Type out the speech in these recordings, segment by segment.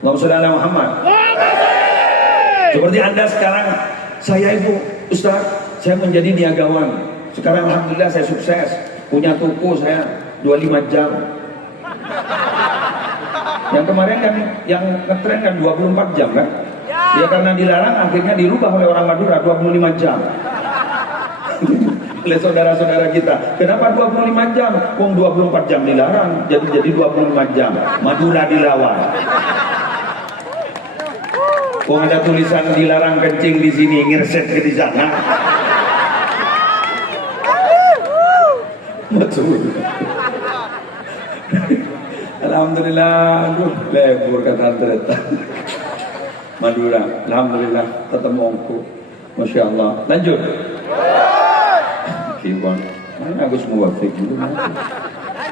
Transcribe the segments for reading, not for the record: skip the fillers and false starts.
Allahumma sholli ala Muhammad. Seperti Anda sekarang, saya Ibu Ustaz, saya menjadi niagawan. Sekarang alhamdulillah saya sukses, punya toko saya 25 jam. Yang kemarin kan yang ngetren kan 24 jam kan? Ya karena dilarang akhirnya dirubah oleh orang Madura 25 jam. Oleh saudara-saudara kita, kenapa 25 jam? Kong 24 jam dilarang, jadi 25 jam. Madura dilawan. Kong ada tulisan dilarang kencing di sini, ngirset ke di sana. Alhamdulillah, lebur kata ternyata. Madura, alhamdulillah ketemu aku. Masya Allah. Lanjut. Kiwan, mana Agus Muwafiq dulu?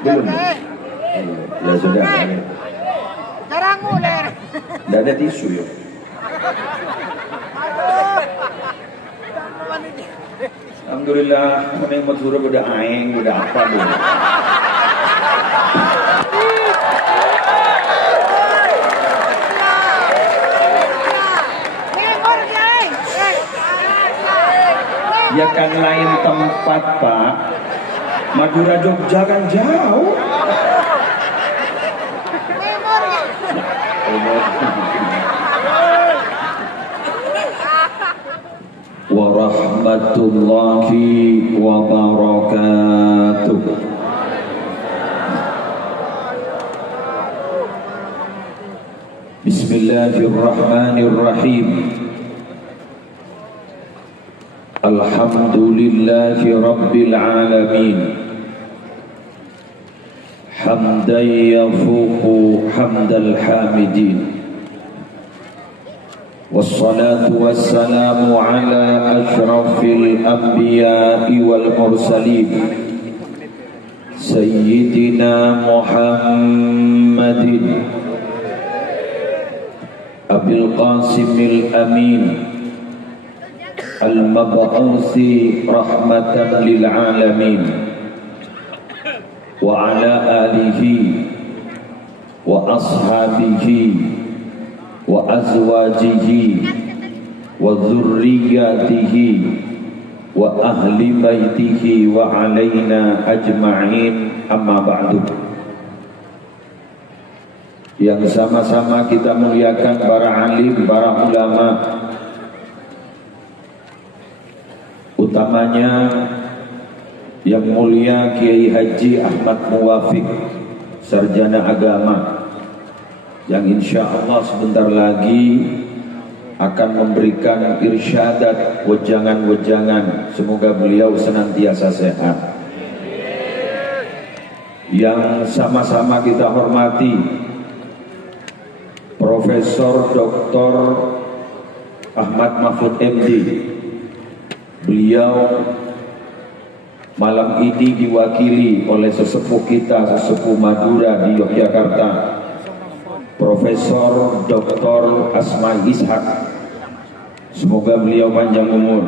Belum. Ya sudah. Sekarang mulai. Tidak ada tisu ya. Alhamdulillah, mana yang Madura udah aing, udah apa dulu. Ya kan lain tempat Pak. Madura Jogja kan jauh. Warahmatullahi wabarakatuh. Bismillahirrahmanirrahim. Alhamdulillahi Rabbil Alamin. Hamdan yafuqu hamdal hamidin. Wassalatu wassalamu ala ashrafil anbiya'i wal mursalin Sayyidina Muhammadin Abil Qasimil Amin Al-Mab'uthi rahmatan lil alamin wa ala alihi wa ashabihi wa azwajihi wa dzurriyyatihi wa ahli baitihi wa alaina ajma'in, amma ba'du. Yang sama-sama kita muliakan para alim, para ulama, utamanya yang mulia Kiai Haji Ahmad Muwafiq, sarjana agama, yang insya Allah sebentar lagi akan memberikan irsyadat, wejangan-wejangan. Semoga beliau senantiasa sehat. Yang sama-sama kita hormati Profesor Dr. Ahmad Mahfud MD. Beliau malam ini diwakili oleh sesepuh kita, sesepuh Madura di Yogyakarta, Profesor Dr. Asma Ishak. Semoga beliau panjang umur,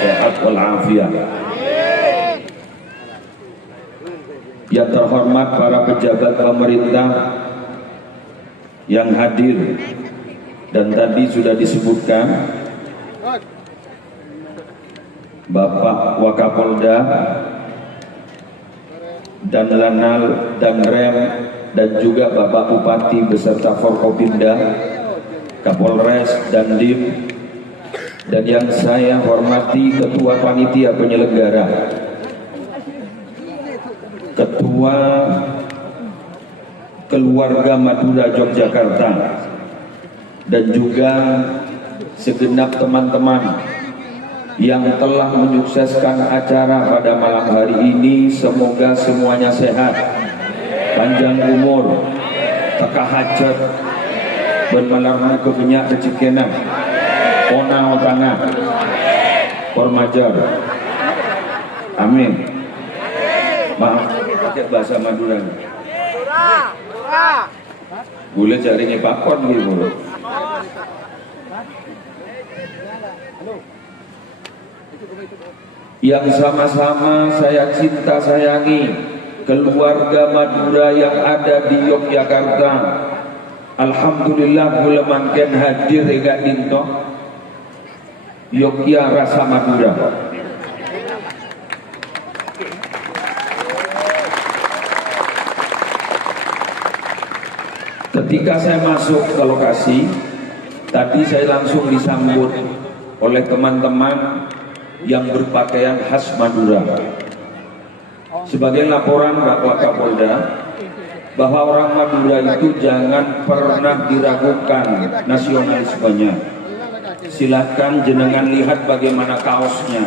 sehat walafiat. Yang terhormat para pejabat pemerintah yang hadir, dan tadi sudah disebutkan Bapak Wakapolda, dan Lanal, dan Rem, dan juga Bapak Bupati beserta Forkopimda, Kapolres, dan Dim, dan yang saya hormati Ketua Panitia Penyelenggara, Ketua Keluarga Madura Yogyakarta, dan juga segenap teman-teman yang telah menyukseskan acara pada malam hari ini. Semoga semuanya sehat, panjang umur, teka hajat, bermalam kebenyak rezekina, ona otana, kormajar. Amin. Maaf, pakai bahasa Madura. Boleh carinya pakon gitu. Yang sama-sama saya cinta sayangi, keluarga Madura yang ada di Yogyakarta, Alhamdulillah kula mangken hadir ega dinto Yogya rasa Madura. Ketika saya masuk ke lokasi, tadi saya langsung disambut oleh teman-teman yang berpakaian khas Madura. Sebagai laporan Bapak Kapolda, bahwa orang Madura itu jangan pernah diragukan nasionalismenya. Silahkan jenengan lihat bagaimana kaosnya.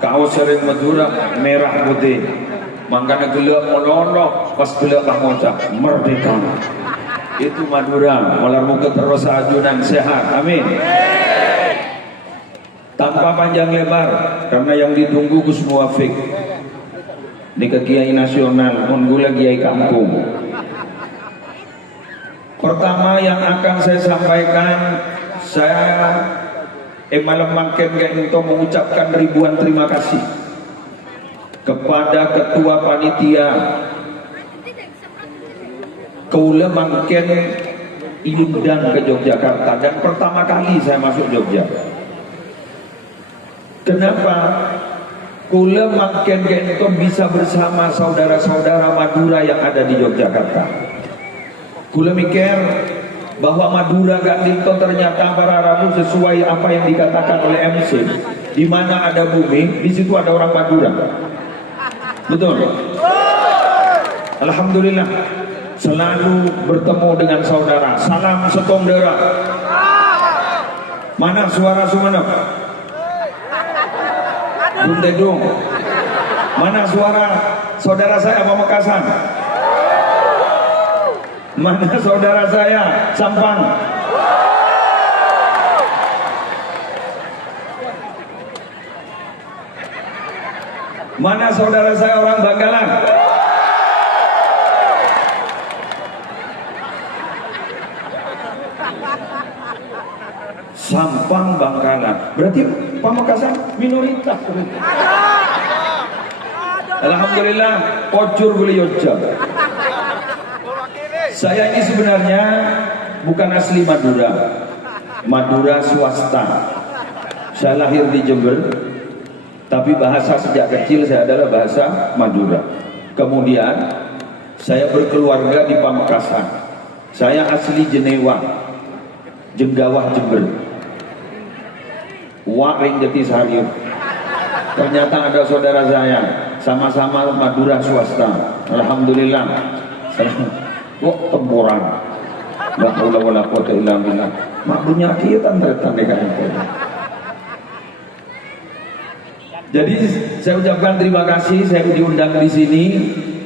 Kaos sering Madura merah putih. Makanya gelap melonok pas gelap ngocak merdeka. Itu Madura. Walar muka terus ajunan sehat. Amin. Tanpa panjang lebar, karena yang ditunggu Gus Muwafiq di Kiai Nasional, menggula Kiai Kampung. Pertama yang akan saya sampaikan, saya malam makin untuk mengucapkan ribuan terima kasih kepada Ketua Panitia Kaula Mangken diundang ke Yogyakarta, dan pertama kali saya masuk Jogja. Kenapa? Kula makin gento bisa bersama saudara-saudara Madura yang ada di Yogyakarta. Kula mikir bahwa Madura gak dinto ternyata para ramu sesuai apa yang dikatakan oleh MC. Di mana ada bumi, di situ ada orang Madura. Betul? Alhamdulillah, selalu bertemu dengan saudara. Salam setondera. Mana suara Sumenep? Buntedung. Mana suara saudara saya Pamekasan? Mana saudara saya Sampang? Mana saudara saya orang Bangkalan? Sampang, Bangkalan. Berarti Pamekasan minoritas. Alhamdulillah, pocur boleh Yogja. Saya ini sebenarnya bukan asli Madura. Madura swasta. Saya lahir di Jember, tapi bahasa sejak kecil saya adalah bahasa Madura. Kemudian saya berkeluarga di Pamekasan. Saya asli Jenewa, Jenggawah Jember. Waring Jati Sarium. Ternyata ada saudara saya, sama-sama Madura swasta. Alhamdulillah. Kok temporan. La haula wala quwata illa billah. Mak punya kiatan tanda itu. Jadi saya ucapkan terima kasih, saya diundang di sini.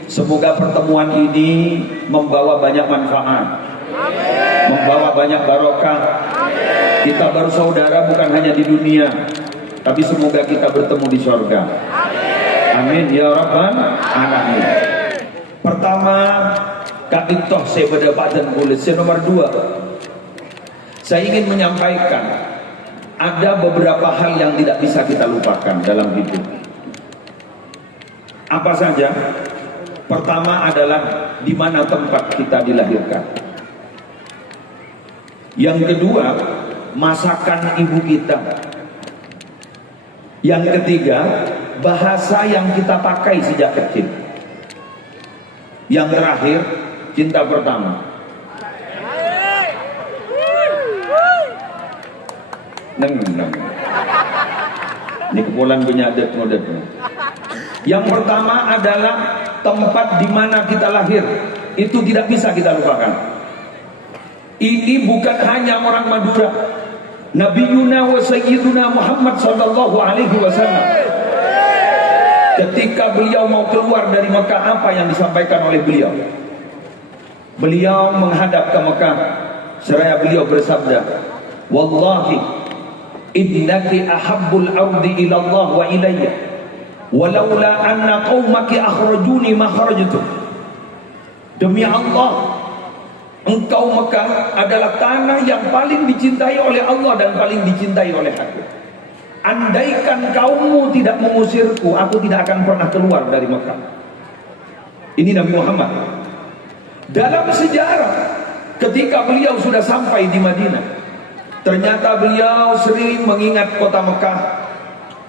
Semoga pertemuan ini membawa banyak manfaat, membawa banyak barokah. Kita baru saudara bukan hanya di dunia, tapi semoga kita bertemu di surga. Amin ya rabbal alamin. Pertama, Kak Dintoh saya berdebatkan kulit. Nomor 2, saya ingin menyampaikan ada beberapa hal yang tidak bisa kita lupakan dalam hidup. Apa saja? Pertama adalah di mana tempat kita dilahirkan. Yang kedua, masakan ibu kita. Yang ketiga, bahasa yang kita pakai sejak kecil. Yang terakhir, cinta pertama. Neng. Ini kepulan penyadat ngodet. Yang pertama adalah tempat di mana kita lahir. Itu tidak bisa kita lupakan. Ini bukan hanya orang Madura. Nabi Yuna wa Sayyiduna Muhammad sallallahu alaihi wasallam, ketika beliau mau keluar dari Mekah, apa yang disampaikan oleh beliau? Beliau menghadap ke Mekah, seraya beliau bersabda, "Wallahi innaki ahabbul ardi ila Allah wa ilayya, walaula anna qaumaki akhrajuni ma kharajtu." Demi Allah, engkau Mekah adalah tanah yang paling dicintai oleh Allah dan paling dicintai oleh aku. Andaikan kaummu tidak mengusirku, aku tidak akan pernah keluar dari Mekah. Ini Nabi Muhammad. Dalam sejarah, ketika beliau sudah sampai di Madinah, ternyata beliau sering mengingat kota Mekah.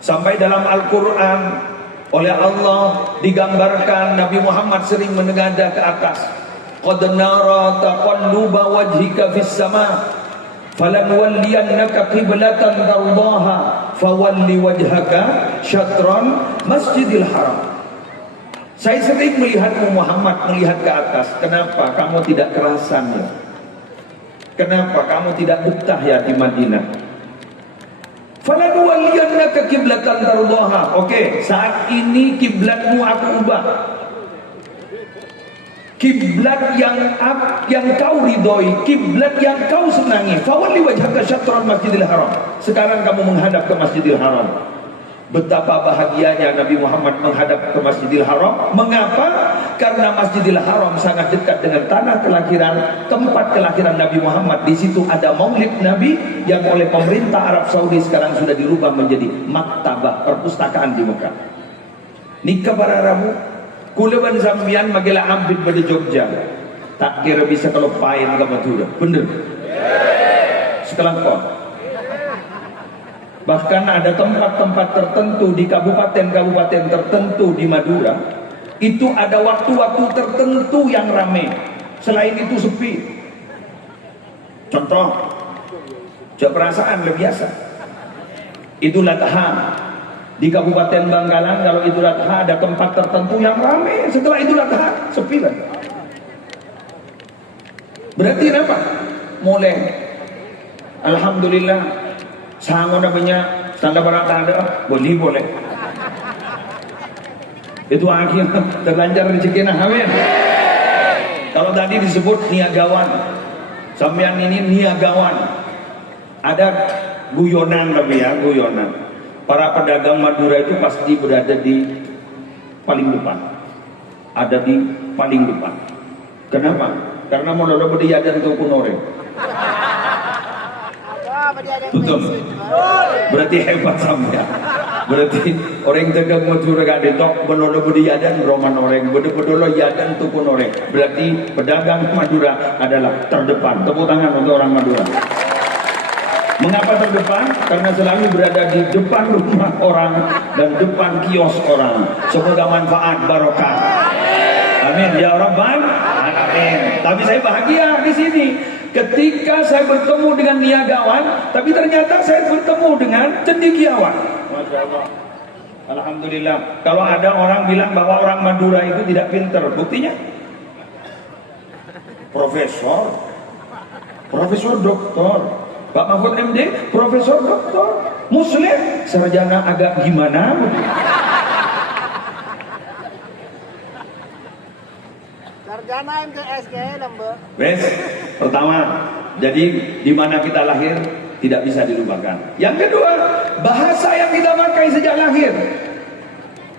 Sampai dalam Al-Quran oleh Allah digambarkan Nabi Muhammad sering menengadah ke atas. Qad nara taqalluba wajhika fis sama, falanwalliyannaka qiblatan tardaha, fawalli wajhaka syatran Masjidil Haram. Saya sering melihatmu Muhammad, melihat ke atas. Kenapa kamu tidak kerasan ya? Kenapa kamu tidak betah ya di Madinah? Falanwalliyannaka qiblatan tardaha. Oke, saat ini kiblatmu aku ubah. Kiblat yang kau ridhoi, kiblat yang kau senangi. Fawalli wajhaka syatran Masjidil Haram. Sekarang kamu menghadap ke Masjidil Haram. Betapa bahagianya Nabi Muhammad menghadap ke Masjidil Haram. Mengapa? Karena Masjidil Haram sangat dekat dengan tanah kelahiran, tempat kelahiran Nabi Muhammad. Di situ ada maulid Nabi yang oleh pemerintah Arab Saudi sekarang sudah dirubah menjadi maktabah, perpustakaan di Mekah. Nikah para Rabu, kulaban sambian magila ambit pada Jogja. Tak kira bisa kalau pain ke Madura. Bener? Sekarang kok. Bahkan ada tempat-tempat tertentu di kabupaten-kabupaten tertentu di Madura, itu ada waktu-waktu tertentu yang ramai. Selain itu sepi. Contoh, perasaan lebih biasa. Idul Adha di Kabupaten Bangkalan, kalau Idul Adha ada tempat tertentu yang ramai. Setelah Idul Adha sepi lah. Berarti apa? Mulai. Alhamdulillah. Sango namanya standar barat ada, boleh. Itu akhirnya terlancar rezekinya, amin. Kalau tadi disebut niagawan, sampean ini niagawan. Ada guyonan tapi ya, guyonan. Para pedagang Madura itu pasti berada di paling depan. Ada di paling depan. Kenapa? Karena mau lolo berdaya dan tuku noreng. Betul. Berarti hebat sampai. Berarti orang tegang Madura gak detok benoloh budi yadan roman orang bedo-bedolo yadan tukun orang. Berarti pedagang Madura adalah terdepan. Tepuk tangan untuk orang Madura. Mengapa terdepan? Karena selalu berada di depan rumah orang dan depan kios orang. Semoga manfaat barokah. Amin ya rabbal alamin. Tapi saya bahagia di sini. Ketika saya bertemu dengan niagawan, tapi ternyata saya bertemu dengan cendekiawan. Masya Allah. Alhamdulillah. Kalau ada orang bilang bahwa orang Madura itu tidak pintar, buktinya profesor doktor, Pak Mahfud MD, profesor doktor, Muslim, sarjana agak gimana? Sarjana MTS kayaknya nambah. Wes, pertama, jadi di mana kita lahir tidak bisa dilupakan. Yang kedua, bahasa yang kita pakai sejak lahir.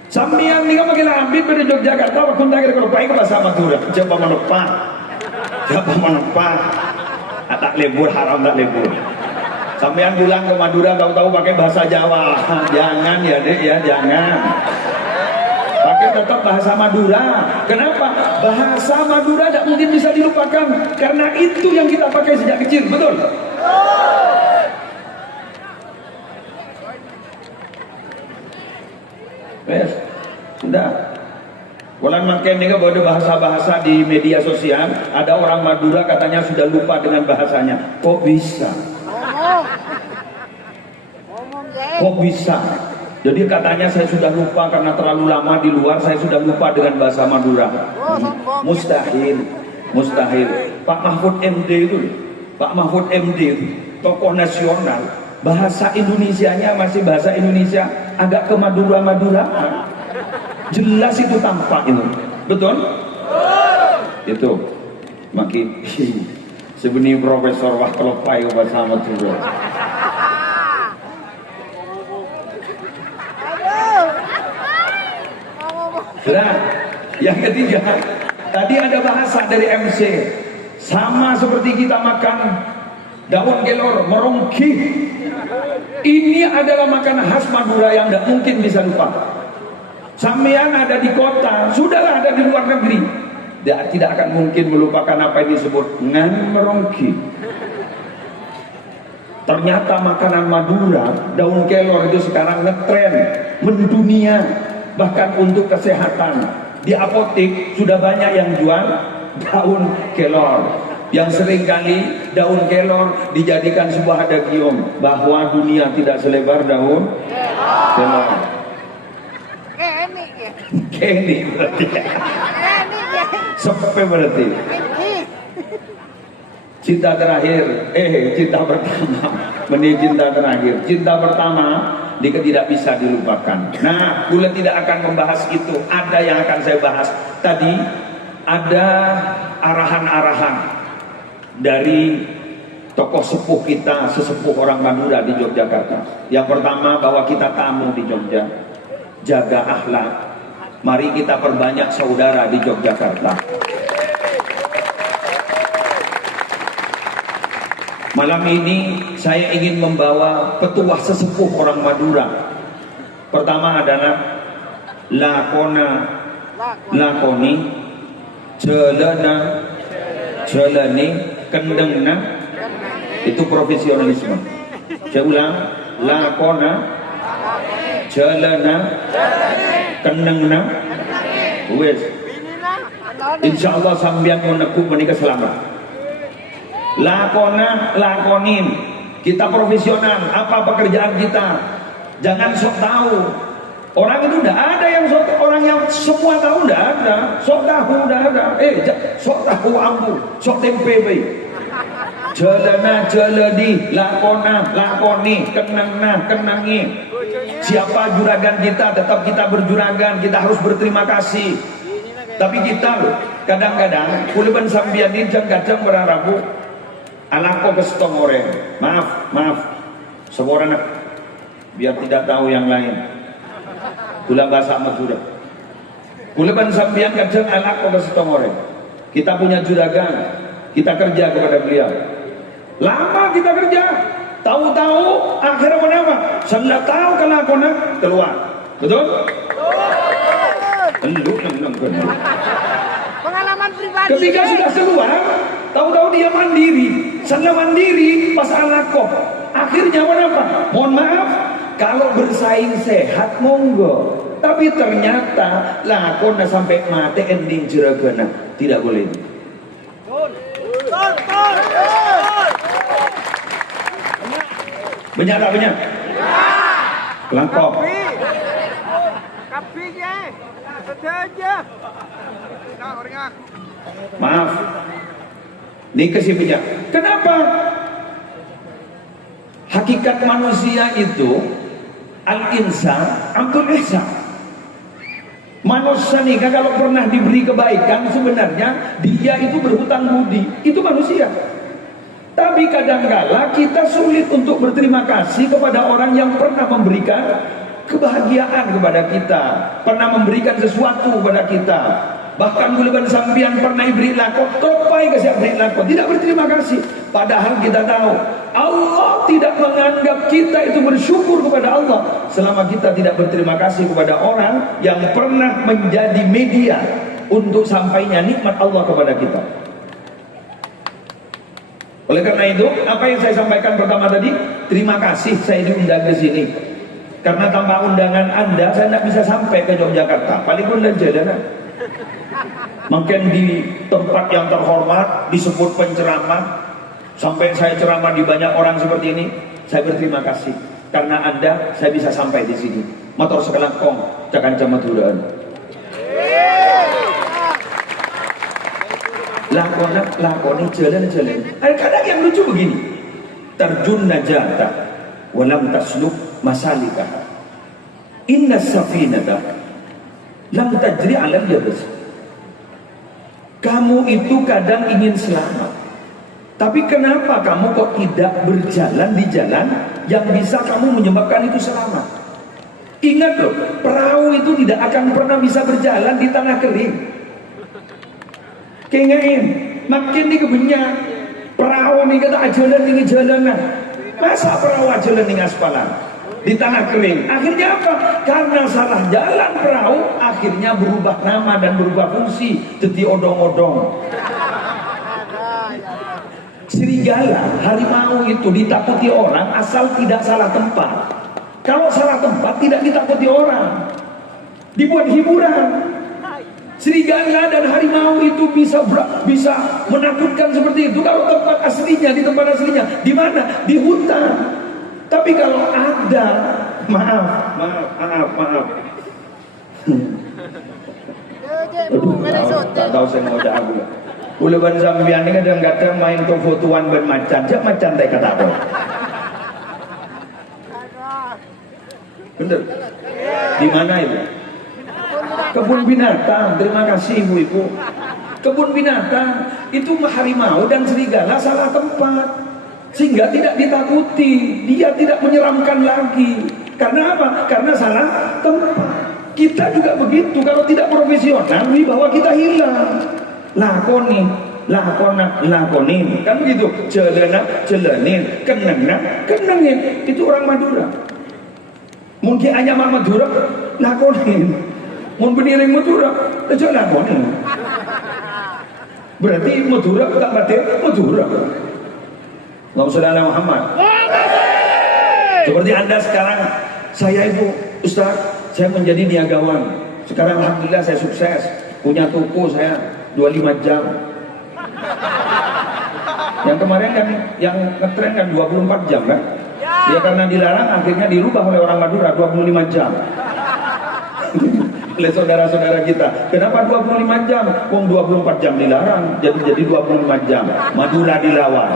Sambian ni kamu kira ambil dari Yogyakarta, waktu kita kalau pakai bahasa Madura, coba menepah, tak lebur haram tak lebur. Sambian pulang ke Madura tahu-tahu pakai bahasa Jawa, jangan ya dek ya jangan. Pakai tetap bahasa Madura. Kenapa? Bahasa Madura tidak mungkin bisa dilupakan. Karena itu yang kita pakai sejak kecil. Betul? Yes. Sudah. Walau makin ini ada bahasa-bahasa di media sosial. Ada orang Madura katanya sudah lupa dengan bahasanya. Kok bisa? Kok bisa? Jadi katanya saya sudah lupa karena terlalu lama di luar, saya sudah lupa dengan bahasa Madura. Mustahil. Pak Mahfud MD itu, tokoh nasional, bahasa Indonesianya masih bahasa Indonesia, agak ke Madura-Maduraan. Jelas itu tampak itu. Betul? Itu. Makin sebenarnya Profesor wah kelopai bahasa Madura. Nah, yang ketiga, tadi ada bahasa dari MC, sama seperti kita makan daun kelor, merongki. Ini adalah makanan khas Madura yang tidak mungkin bisa lupa. Sampean ada di kota, sudahlah ada di luar negeri. Dia tidak akan mungkin melupakan apa yang disebut ngan merongki. Ternyata makanan Madura, daun kelor itu sekarang ngetren mendunia, bahkan untuk kesehatan. Di apotek sudah banyak yang jual daun kelor, yang seringkali daun kelor dijadikan sebuah adagium bahwa dunia tidak selebar daun kelor. Kenny berarti. Sepe berarti. Cinta terakhir, cinta pertama, cinta terakhir. Cinta pertama tidak bisa dilupakan. Nah, Bulan tidak akan membahas itu. Ada yang akan saya bahas. Tadi ada arahan-arahan dari tokoh sepuh kita, sesepuh orang Madura di Yogyakarta. Yang pertama, bahwa kita tamu di Jogja, jaga akhlak. Mari kita perbanyak saudara di Yogyakarta. Malam ini saya ingin membawa petuah sesepuh orang Madura. Pertama adalah lakoni jelani kendengna, itu profesionalisme. Saya ulang, lakona jelana kendengna wes. Insyaallah sambian meneku menikah selamat. Lakonin, kita profesional. Apa pekerjaan kita? Jangan sok tahu. Orang itu udah ada yang sok, orang yang semua tahu udah ada. Sok tahu udah ada. Sok tahu ambu, sok tempe bae. Jeladi, lakoni, kenangi. Siapa juragan kita, tetap kita berjuragan. Kita harus berterima kasih. Tapi kita loh, kadang-kadang kuliban sambianin kadang berarabu. Alako kesetong orang, maaf, semua orang biar tidak tahu yang lain. Kula bahasa Madura. Kuliban sambian kadang alako kesetong orang. Kita punya juragan, kita kerja kepada beliau. Lama kita kerja, tahu-tahu akhirnya apa? Sudah tahu kelakona keluar, betul? Pengalaman pribadi. Ketika sudah keluar, tahu-tahu dia mandiri. Setelah mandiri, pas alako. Akhirnya apa? Mohon maaf, kalau bersaing sehat monggo. Tapi ternyata lakona sampai mati ending jeragana. Tidak boleh. Banyak tak banyak? Kelangkop. Maaf. Ini kesimpulannya. Kenapa? Hakikat manusia itu al-insan abdul ihsan. Manusia nih kalau pernah diberi kebaikan sebenarnya dia itu berhutang budi. Itu manusia. Tapi kadangkala kita sulit untuk berterima kasih kepada orang yang pernah memberikan kebahagiaan kepada kita, pernah memberikan sesuatu kepada kita. Bahkan kuliban sambian pernah beri lakon, topai kasih beri lakon, tidak berterima kasih. Padahal kita tahu Allah tidak menganggap kita itu bersyukur kepada Allah selama kita tidak berterima kasih kepada orang yang pernah menjadi media untuk sampainya nikmat Allah kepada kita. Oleh karena itu, apa yang saya sampaikan pertama tadi, terima kasih saya diundang ke sini. Karena tanpa undangan Anda, saya tidak bisa sampai ke Yogyakarta. Paling pun dan jalanan. Mungkin di tempat yang terhormat disebut penceramah, sampai saya ceramah di banyak orang seperti ini, saya berterima kasih karena Anda saya bisa sampai di sini. Motor sekelangkong cakan Maduraan. Lakoni jalan. Kadang yang lucu begini, terjun najata walam tasluk masalika. Inna safinata lam tajri 'alal yabas. Kamu itu kadang ingin selamat, tapi kenapa kamu kok tidak berjalan di jalan yang bisa kamu menyebabkan itu selamat? Ingat loh, perahu itu tidak akan pernah bisa berjalan di tanah kering. Kengain, makin di kebenyak perahu nih kata ajalan nih jalanan. Masa perahu ajalan nih aspalan? di tanah kering. Akhirnya apa? Karena salah jalan perahu, akhirnya berubah nama dan berubah fungsi jadi odong-odong. Serigala, harimau itu ditakuti orang asal tidak salah tempat. Kalau salah tempat tidak ditakuti orang, dibuat hiburan. Serigala dan harimau itu bisa menakutkan seperti itu kalau tempat aslinya, di tempat aslinya di mana? Di hutan. Tapi kalau ada, maaf. Tak tahu saya mau jawab. Ulu ban sambian ini kadang-kadang main ke fotoan ban macan, jak macan tak kata apa. Bener? Di mana itu? Kebun binatang. Terima kasih ibu-ibu. Kebun binatang itu harimau dan serigala salah tempat, sehingga tidak ditakuti. Dia tidak menyeramkan lagi. Karena apa? Karena salah tempat. Kita juga begitu. Kalau tidak profesional, wibawa kita hilang. Lakonin, kan begitu. Jelenin, kenengin. Itu orang Madura. Mungkin hanya Madura, lakonin. Mun beniring Madura, aja lakonin. Berarti Madura tak batin Madura. Allahumma sholli ala Muhammad. Seperti Anda sekarang, saya Ibu Ustaz, saya menjadi niagawan. Sekarang alhamdulillah saya sukses, punya toko saya 25 jam. Yang kemarin kan yang ngetren kan 24 jam kan? Ya karena dilarang akhirnya dirubah oleh orang Madura 25 jam. Oleh saudara-saudara kita, kenapa 25 jam? Wong 24 jam dilarang, jadi 25 jam. Madura dilawan.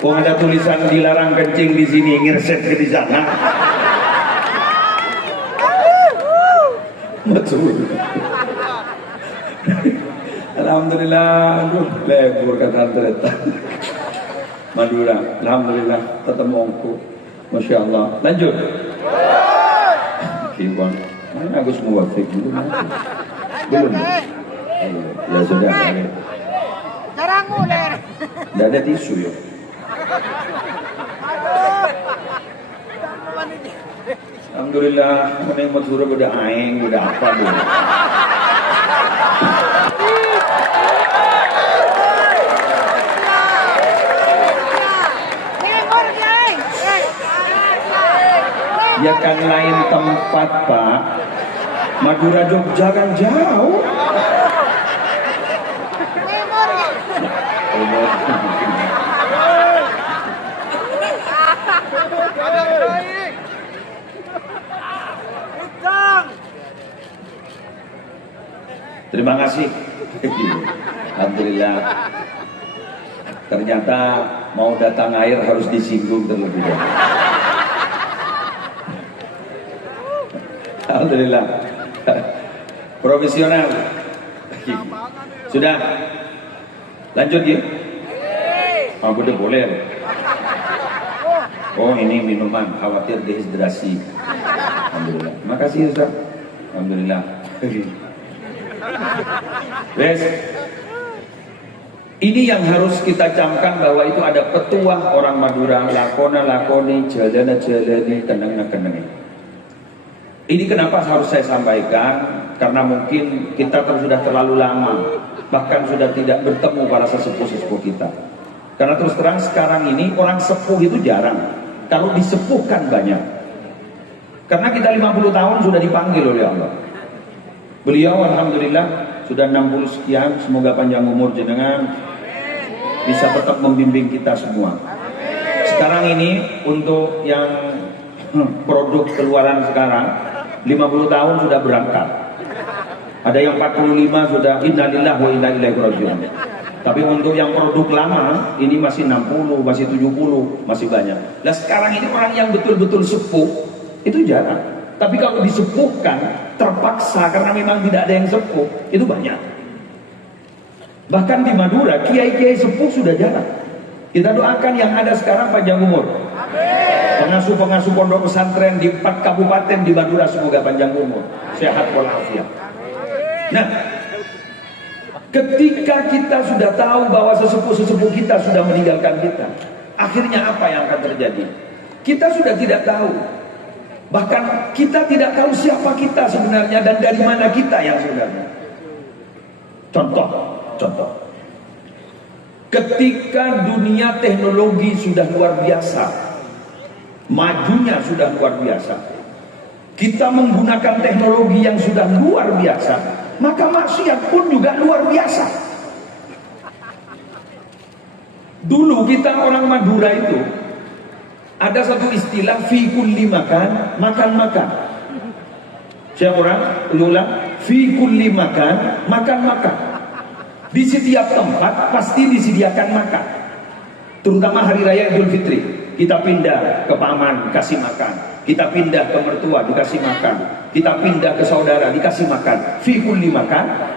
Wong ada tulisan dilarang kencing di sini, ngirset ke di sana. Betul. Alhamdulillah, lebur kata ternyata. Madura, alhamdulillah ketemu aku. Masya Allah. Lanjut. Kiwan, mana Agus Muwafiq dulu? Belum. Ya sudah. Jarang mulai. Tidak ada tisu ya. Alhamdulillah, mana yang Madura udah aing, udah apa dulu. Ya kan lain tempat Pak. Madura Jogja kan jauh. Terima kasih. Alhamdulillah. Ternyata mau datang air harus disinggung terlebih dahulu. Alhamdulillah. Profesional. Sudah. Lanjut ya. Oh, boleh. Oh, ini minuman, khawatir dehidrasi. Alhamdulillah. Makasih Ustaz. Alhamdulillah. Wes. Ini yang harus kita camkan bahwa itu ada petuah orang Madura, lakoni, jalani, kenang. Ini kenapa harus saya sampaikan? Karena mungkin kita sudah terlalu lama, bahkan sudah tidak bertemu para sesepuh-sesepuh kita. Karena terus terang sekarang ini orang sepuh itu jarang. Kalau disepuhkan banyak. Karena kita 50 tahun sudah dipanggil oleh Allah. Beliau alhamdulillah sudah 60 sekian, semoga panjang umur jenengan bisa tetap membimbing kita semua. Sekarang ini untuk yang produk keluaran sekarang 50 tahun sudah berangkat. Ada yang 45 sudah innalillahi wa inna ilaihi raji'un. Tapi untuk yang produk lama ini masih 60, masih 70, masih banyak. Nah sekarang ini orang yang betul-betul sepuh itu jarang. Tapi kalau disepuhkan terpaksa karena memang tidak ada yang sepuh, itu banyak. Bahkan di Madura kiai-kiai sepuh sudah jarang. Kita doakan yang ada sekarang panjang umur. Pengasuh-pengasuh pondok pesantren di 4 kabupaten di Madura semoga panjang umur, sehat walafiat. Nah, ketika kita sudah tahu bahwa sesepuh-sesepuh kita sudah meninggalkan kita, akhirnya apa yang akan terjadi? Kita sudah tidak tahu. Bahkan kita tidak tahu siapa kita sebenarnya dan dari mana kita yang sebenarnya. Contoh. Ketika dunia teknologi sudah luar biasa, majunya sudah luar biasa, kita menggunakan teknologi yang sudah luar biasa, maka maksiat pun juga luar biasa. Dulu kita orang Madura itu ada satu istilah fi kulli makan, makan. Siapa orang? Ulang. Fi kulli makan, makan. Di setiap tempat pasti disediakan makan. Terutama hari raya Idul Fitri, kita pindah ke paman, kasih makan. Kita pindah ke mertua, dikasih makan. Kita pindah ke saudara, dikasih makan. Fi kulli makan.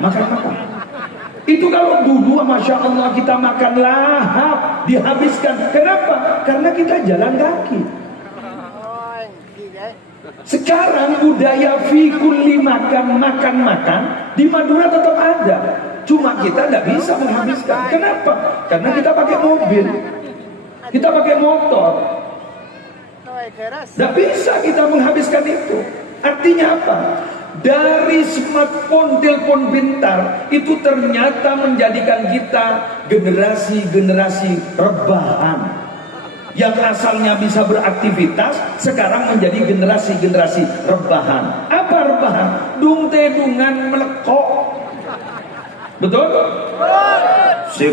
Itu kalau dulu, Masya Allah, kita makan lahap, dihabiskan. Kenapa? Karena kita jalan kaki. Sekarang budaya fi kulli makan di Madura tetap ada. Cuma kita tidak bisa menghabiskan. Kenapa? Karena kita pakai mobil, kita pakai motor. Tidak bisa kita menghabiskan itu. Artinya apa? Dari smartphone, telepon pintar itu ternyata menjadikan kita generasi rebahan. Yang asalnya bisa beraktivitas sekarang menjadi generasi rebahan. Apa rebahan? Dung-tedungan melekok. Betul? Sip.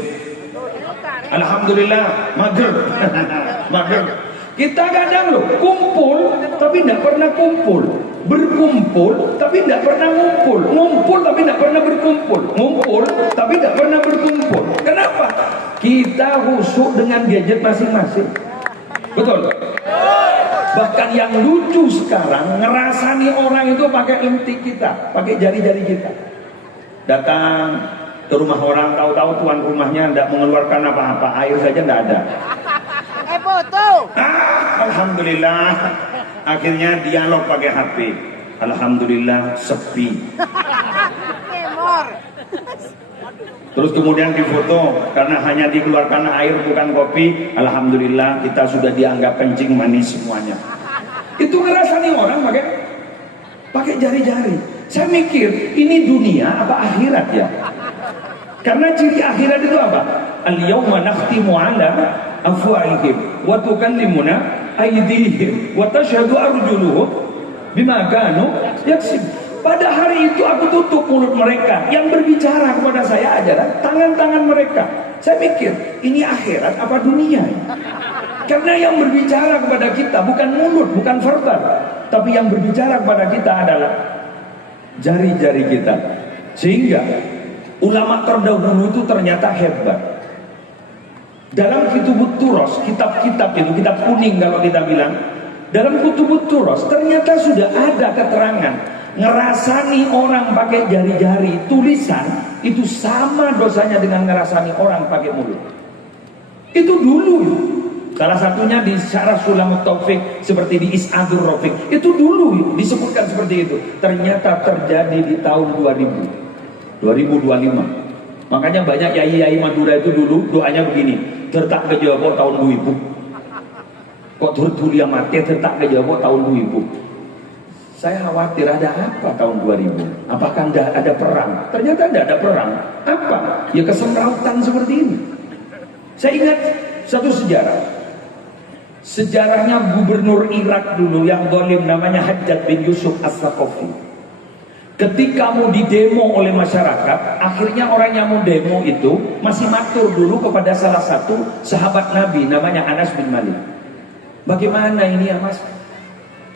Alhamdulillah, mager. Kita kadang loh kumpul tapi tidak pernah kumpul, berkumpul tapi tidak pernah ngumpul, ngumpul tapi tidak pernah berkumpul, ngumpul tapi tidak pernah berkumpul. Kenapa? Kita khusyuk dengan gadget masing-masing. Betul? Bahkan yang lucu sekarang ngerasani orang itu pakai intik kita, pakai jari-jari kita. Datang ke rumah orang, tahu-tahu tuan rumahnya tidak mengeluarkan apa-apa, air saja tidak ada. Foto. Alhamdulillah, akhirnya dialog pakai HP. Alhamdulillah sepi. Terus kemudian difoto karena hanya dikeluarkan air bukan kopi. Alhamdulillah kita sudah dianggap kencing manis semuanya. Itu ngerasani orang pakai jari-jari. Saya mikir ini dunia apa akhirat ya? Karena ciri akhirat itu apa? Al-yawma nakhtimu ala afwahihim wa tukallimuna aydihim wa tashhadu arjuluhum bima kanu yaksib. Pada hari itu aku tutup mulut mereka. Yang berbicara kepada saya adalah tangan-tangan mereka. Saya mikir ini akhirat apa dunia? Karena yang berbicara kepada kita bukan mulut, bukan verbal, tapi yang berbicara kepada kita adalah jari-jari kita. Sehingga ulama terdahulu itu ternyata hebat. Dalam Kutubut Turos, kitab-kitab itu, kitab kuning kalau kita bilang, dalam Kutubut Turos ternyata sudah ada keterangan ngerasani orang pakai jari-jari tulisan itu sama dosanya dengan ngerasani orang pakai mulut. Itu dulu. Salah satunya di Syarah Sulamut Taufik seperti di Is'adur Rafiq. Itu dulu disebutkan seperti itu. Ternyata terjadi di tahun 2025. Makanya banyak yai-yai Madura itu dulu doanya begini. Tertak ke Jawa tahun 2000. Kok tertulia mati tertak ke Jawa tahun 2000. Saya khawatir ada apa tahun 2000? Apakah ada perang? Ternyata tidak ada perang. Apa? Ya kesemrautan seperti ini. Saya ingat satu sejarah. Sejarahnya gubernur Irak dulu yang zalim namanya Hajjaj bin Yusuf As-Saqafi. Ketika mau didemo oleh masyarakat, akhirnya orang yang mau demo itu masih matur dulu kepada salah satu sahabat Nabi namanya Anas bin Malik. Bagaimana ini ya Mas?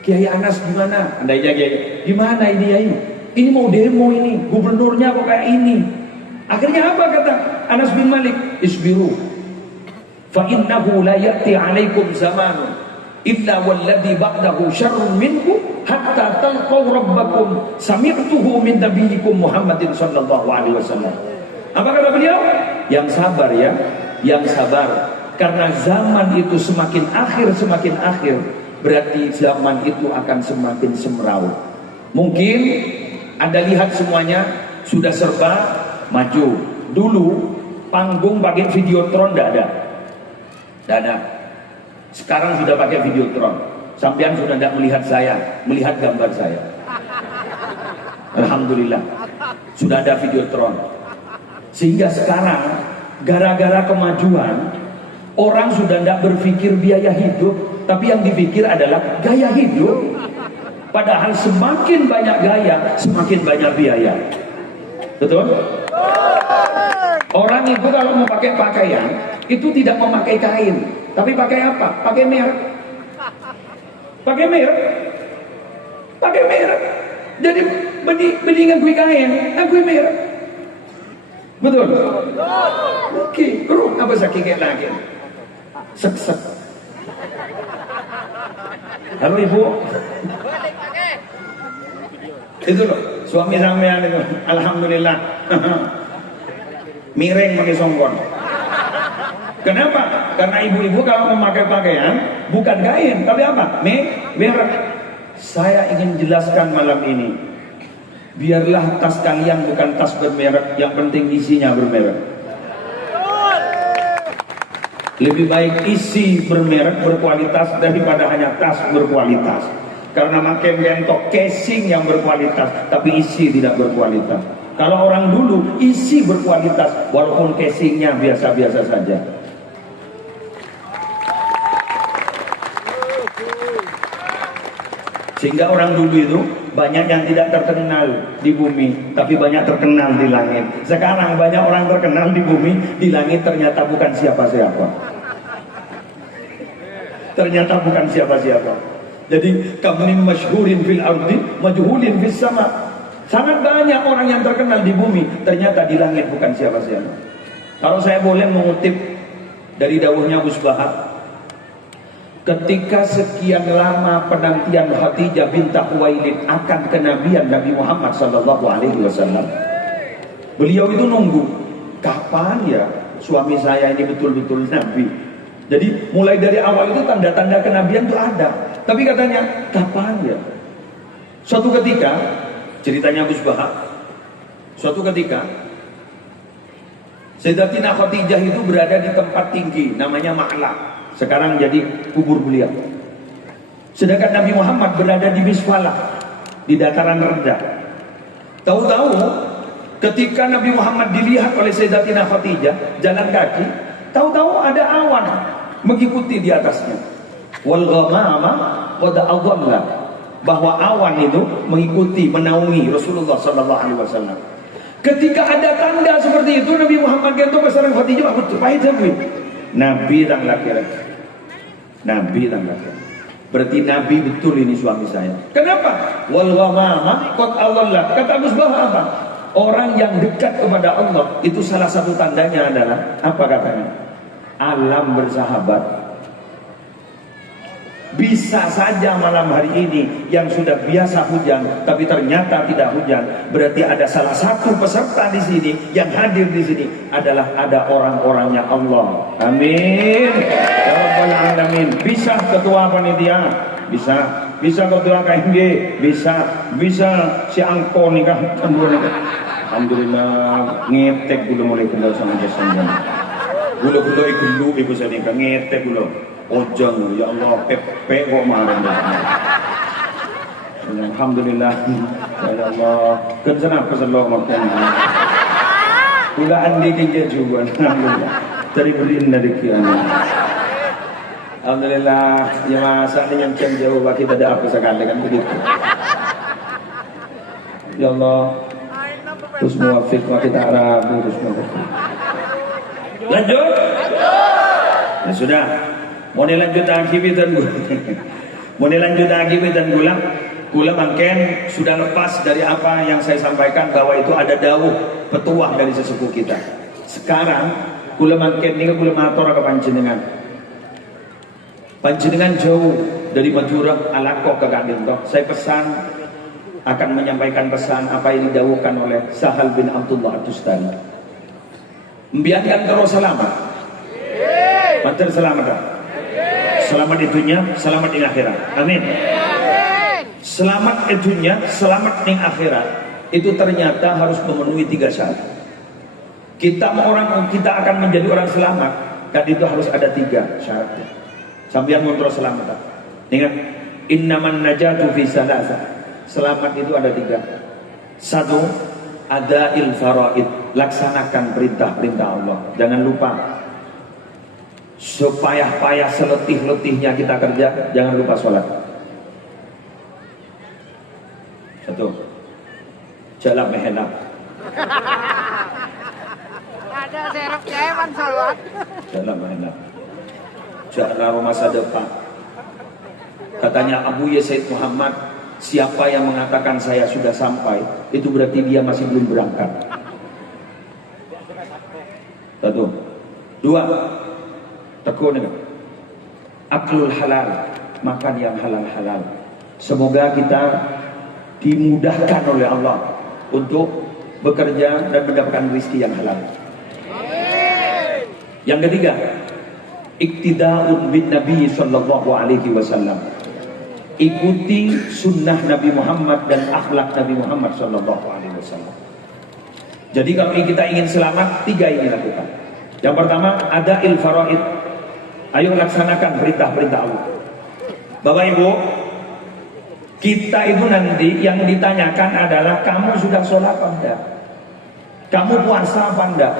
Kiai Anas gimana? Andainya Kiai, gimana ini Kiai? Ini mau demo ini, gubernurnya kok kayak ini. Akhirnya apa kata Anas bin Malik? Isbiru. Fa innahu la ya'ti 'alaikum zamanun illa walladhi ba'dahu syarrun minhu hatta talqaw rabbakum sami'tuhu min nabiyyikum Muhammadin sallallahu alaihi wasallam. Apa kata beliau? Yang sabar ya, yang sabar. Karena zaman itu semakin akhir berarti zaman itu akan semakin semraut. Mungkin Anda lihat semuanya sudah serba maju. Dulu panggung pakai videotron tidak ada. Sekarang sudah pakai videotron. Sampean sudah tidak melihat saya, melihat gambar saya. Alhamdulillah, sudah ada videotron. Sehingga sekarang gara-gara kemajuan, orang sudah tidak berpikir biaya hidup, tapi yang dipikir adalah gaya hidup. Padahal semakin banyak gaya, semakin banyak biaya. Betul? Orang itu kalau mau pakai pakaian, itu tidak memakai kain, tapi pakai apa? Pakai merek. Pakai merek. Pakai merek. Jadi beli ngagui kain, ngagui merek. Betul? Oke, bro, apa sakit lagi? Sek. Halo ibu. Itu loh, suami sampean itu, alhamdulillah. Miring pakai songkon. Kenapa? Karena ibu-ibu kalau memakai pakaian bukan kain, tapi apa? Merek. Saya ingin jelaskan malam ini, biarlah tas kalian bukan tas bermerek, yang penting isinya bermerek. Lebih baik isi bermerek berkualitas daripada hanya tas berkualitas. Karena makin bentok casing yang berkualitas, tapi isi tidak berkualitas. Kalau orang dulu isi berkualitas, walaupun casingnya biasa-biasa saja. Sehingga orang dulu itu banyak yang tidak terkenal di bumi, tapi banyak terkenal di langit. Sekarang banyak orang terkenal di bumi, di langit ternyata bukan siapa-siapa. Ternyata bukan siapa-siapa. Jadi kamnin masyhurin fil ardi majhulin fis sama. Sangat banyak orang yang terkenal di bumi, ternyata di langit bukan siapa-siapa. Kalau saya boleh mengutip dari dawuhnya Gus Bahar, ketika sekian lama penantian Khadijah binti Khuwailid akan kenabian Nabi Muhammad sallallahu alaihi wasallam, beliau itu nunggu kapan ya suami saya ini betul-betul nabi. Jadi mulai dari awal itu tanda-tanda kenabian itu ada, tapi katanya kapan ya? Suatu ketika, ceritanya Gus Bahar, suatu ketika Sayyidatina Khadijah itu berada di tempat tinggi namanya Ma'la. Sekarang jadi kubur beliau. Sedangkan Nabi Muhammad berada di Misfalah, di dataran rendah. Tahu-tahu ketika Nabi Muhammad dilihat oleh Sayyidatina Khadijah jalan kaki, tahu-tahu ada awan mengikuti di atasnya. Wal ghamama qad adalla, bahwa awan itu mengikuti, menaungi Rasulullah sallallahu alaihi wasallam. Ketika ada tanda seperti itu, Nabi Muhammad gantung besaran Khadijah, aku terpahit sampai Nabi dan laki-laki. Nabi dan laki-laki. Berarti Nabi betul ini suami saya. Kenapa? Wal ghamama qad adalla. Kata Gus Bahar apa? Orang yang dekat kepada Allah itu salah satu tandanya adalah apa katanya? Alam bersahabat. Bisa saja malam hari ini yang sudah biasa hujan, tapi ternyata tidak hujan. Berarti ada salah satu peserta di sini yang hadir di sini adalah ada orang-orangnya Allah. Amin. Ya Rabbal Alamin. Bisa ketua panitia, bisa ketua KMG, bisa si angko nikah. Alhamdulillah ngetek dulu mulai kenal sama jasanya. Gula-gula ikut ibu saya nikah ngetek dulu. Ojang, ya Allah, pepe kok marah. Alhamdulillah, ya Allah. Kenapa keselok makan? Gula andi tinggal juga, alhamdulillah. Dari berin dari kian. Alhamdulillah, ya masa ini yang jauh bagi kita ada apa sekali kan begitu. Ya Allah, terus muafiq wa kita arah, terus muafiq. Lanjut. Ya sudah. Mau lanjut akibitan gula. Mau lanjut akibitan gula mungkin sudah lepas dari apa yang saya sampaikan bahwa itu ada dawuh petuah dari sesepuh kita. Sekarang gula mungkin ini gula matur ke panjenengan. Panjenengan jauh dari Madura Alakoh ke Gadintoh. Saya pesan akan menyampaikan pesan apa yang didawuhkan oleh Sahal bin Abdullah Ad-Dustani. Membiarkan terus selamat. Matur selamat. Selamat di dunia, selamat di akhirat. Amin. Selamat di dunia, selamat di akhirat. Itu ternyata harus memenuhi 3 syarat. Kita akan menjadi orang selamat, dan itu harus ada 3 syaratnya. Sampeyan ngontrol selamat. Ingat, innaman najatu fi salasa. Selamat itu ada 3. 1, adail faraid, laksanakan perintah-perintah Allah. Jangan lupa. Sepayah-payah seletih-letihnya kita kerja, jangan lupa sholat. 1, jalan mehenap. Ada serap cewan sholat. Jalan mehenap. Jalan masa depan. Katanya Abu Yazid Muhammad, siapa yang mengatakan saya sudah sampai, itu berarti dia masih belum berangkat. 1, 2, tekun dengan aklul halal, makan yang halal-halal. Semoga kita dimudahkan oleh Allah untuk bekerja dan mendapatkan rezeki yang halal. Yang ketiga, iktida'un bin Nabi sallallahu alaihi wasallam. Ikuti sunnah Nabi Muhammad dan akhlak Nabi Muhammad sallallahu alaihi wasallam. Jadi kalau kita ingin selamat, 3 ini lakukan. Yang pertama, adail faraid. Ayo laksanakan perintah-perintah Allah. Bapak Ibu, kita itu nanti yang ditanyakan adalah kamu sudah sholat apa enggak? Kamu puasa apa enggak?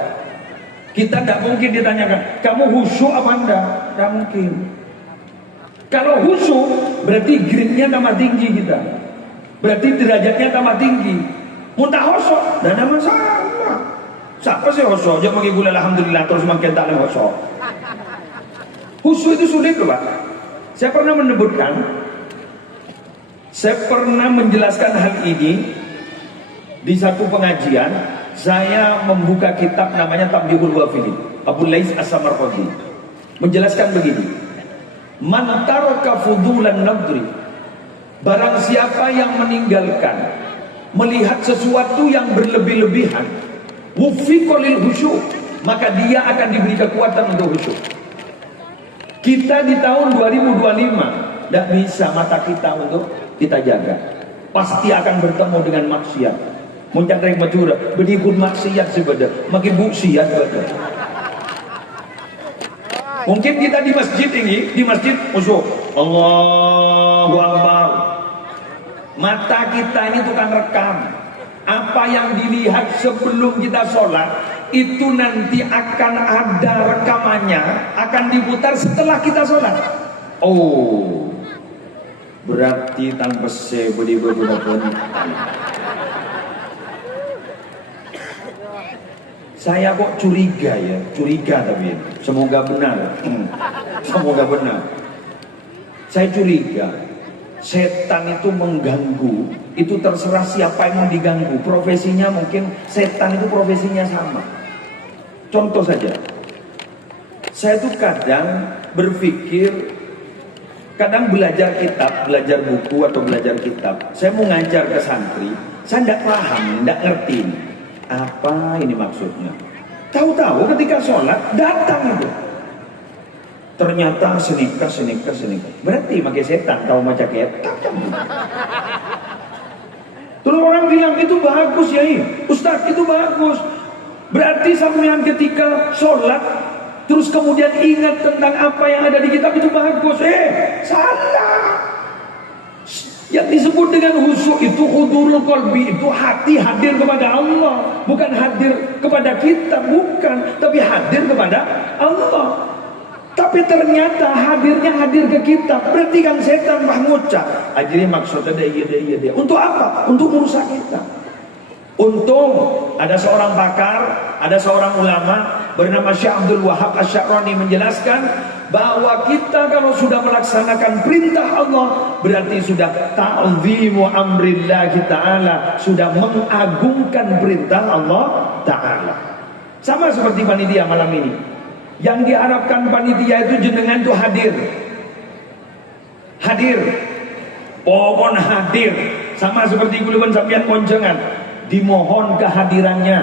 Kita tidak mungkin ditanyakan kamu khusyuk apa enggak? Tidak mungkin. Kalau khusyuk berarti grade-nya tambah tinggi kita. Berarti derajatnya tambah tinggi. Muntah khusyuk dan ada masalah. Siapa sih khusyuk? Jangan menggigul alhamdulillah terus makin tak ada khusyuk. Khusyuk itu sulit loh Pak. Saya pernah menjelaskan hal ini di satu pengajian. Saya membuka kitab namanya Tambihul Wafili, Abu Lais As-Samarqandi, menjelaskan begini: man taraka fudulan nadri, barang siapa yang meninggalkan melihat sesuatu yang berlebih-lebihan, wufiqa lil khusyuk, maka dia akan diberi kekuatan untuk khusyuk. Kita di tahun 2025 tidak bisa mata kita untuk kita jaga, pasti akan bertemu dengan maksiat. Mencari macura, berikut maksiat sebenarnya, makin buksiat sebenarnya. Mungkin kita di masjid ini, di masjid musuh, Allahu Akbar. Mata kita ini tukang rekam. Apa yang dilihat sebelum kita sholat, itu nanti akan ada rekamannya, akan diputar setelah kita sholat. Oh, berarti tanpa sebudi-budi saya kok curiga ya, tapi semoga benar. Semoga benar. Saya curiga setan itu mengganggu, itu terserah siapa yang mau diganggu. Profesinya mungkin setan itu profesinya sama. Contoh saja, saya tuh kadang berpikir, kadang belajar kitab, belajar buku atau belajar kitab, saya mau ngajar ke santri, saya tidak paham, tidak ngerti apa ini maksudnya. Tahu-tahu ketika sholat datang itu, ternyata senikah. Berarti pakai setan tahu macam kitab. Terus orang bilang itu bagus ya, Ustaz itu bagus. Berarti sampean ketika sholat terus kemudian ingat tentang apa yang ada di kitab itu bagus. Salah. Yang disebut dengan khusyuk itu hudurul qalbi, itu hati hadir kepada Allah, bukan hadir kepada kita, bukan, tapi hadir kepada Allah. Tapi ternyata hadirnya hadir ke kita, berarti kan setan ngucap. Akhirnya maksudnya dia. Untuk apa? Untuk merusak kita. Untung ada seorang pakar, ada seorang ulama bernama Syekh Abdul Wahab Asy-Sya'rani menjelaskan bahwa kita kalau sudah melaksanakan perintah Allah berarti sudah ta'zimu amrillah ta'ala, sudah mengagungkan perintah Allah ta'ala. Sama seperti panitia malam ini, yang diharapkan panitia itu jenengan itu hadir, pokon hadir. Sama seperti kuluban sampean konjengan, dimohon kehadirannya,